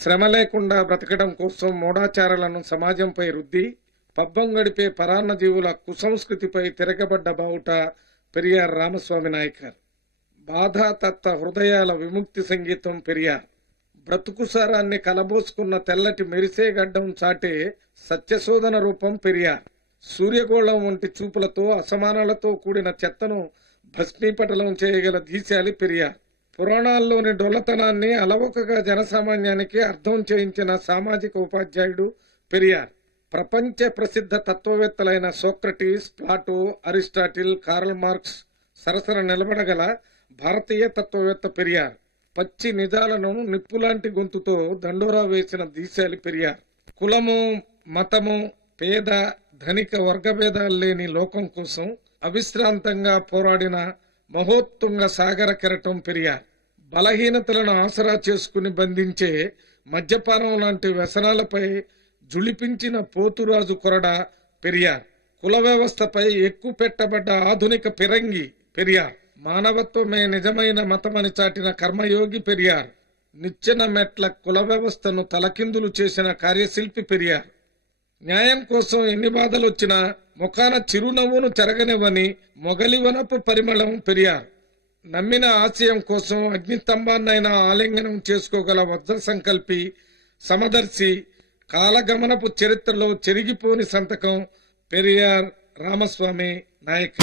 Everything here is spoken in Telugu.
శ్రమ లేకుండా బ్రతకడం కోసం మూఢాచారాలను సమాజంపై రుద్ది పబ్బం గడిపే పరాన్న జీవుల కుసంస్కృతిపై తిరగబడ్డ బావుట పెరియార్ రామస్వామి నాయకర్. బాధాతత్వ హృదయాల విముక్తి సంగీతం పెరియార్. బ్రతుకుసారాన్ని కలబోసుకున్న తెల్లటి మెరిసే గడ్డం చాటే సత్యశోధన రూపం పెరియార్. సూర్యగోళం వంటి చూపులతో అసమానాలతో కూడిన చెత్తను భస్మీపటలం చేయగల దీశాలి పెరియార్. పురాణాల్లోని డొల్లతనాన్ని అలవోకగా జనసామాన్యానికి అర్థం చేయించిన సామాజిక ఉపాధ్యాయుడు పెరియార్. ప్రపంచ ప్రసిద్ధ తత్వవేత్తలైన Socrates, Plato, Aristotle, Karl Marx సరసన నిలబడగల భారతీయ తత్వవేత్త పెరియార్. పచ్చి నిజాలను నిప్పులాంటి గొంతుతో దండోరా వేసిన దీశాలి పెరియార్. కులము, మతము, పేద, ధనిక వర్గభేదాలు లేని లోకం కోసం అవిశ్రాంతంగా పోరాడిన మహోత్తుంగ సాగర కెరటం పెరియార్. బలహీనతలను ఆసరా చేసుకుని బంధించే మద్యపానం లాంటి వ్యసనాలపై జుళిపించిన పోతురాజు కొరడ పెరియార్. కుల వ్యవస్థపై ఎక్కువ పెట్టబడ్డ ఆధునిక ఫిరంగి పెరియార్. మానవత్వమే నిజమైన మతమని చాటిన కర్మయోగి పెరియార్. నిచ్చెన మెట్ల కుల వ్యవస్థను తలకిందులు చేసిన కార్యశిల్పి పెరియార్. న్యాయం కోసం ఎన్ని బాధలొచ్చినా ముఖాన చిరునవ్వును చెరగనివ్వని మొగలివనపు పరిమళం పెరియార్. నమ్మిన ఆశయం కోసం అగ్నిస్తంభాన్నైనా ఆలింగనం చేసుకోగల వజ్ర సంకల్పి, సమదర్శి, కాలగమనపు చరిత్రలో చెరిగిపోని సంతకం పెరియార్ రామస్వామి నాయక్.